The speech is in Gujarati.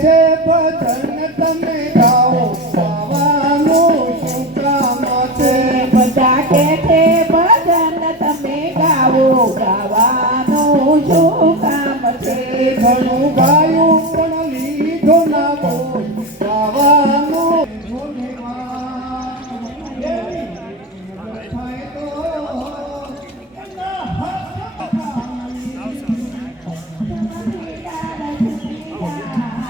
છે ભજન તમે ગાઓ. ગાવાનું શું કામ છે. બધા કે છે ભજન તમે ગાવાનું શું કામ છે. ઘણું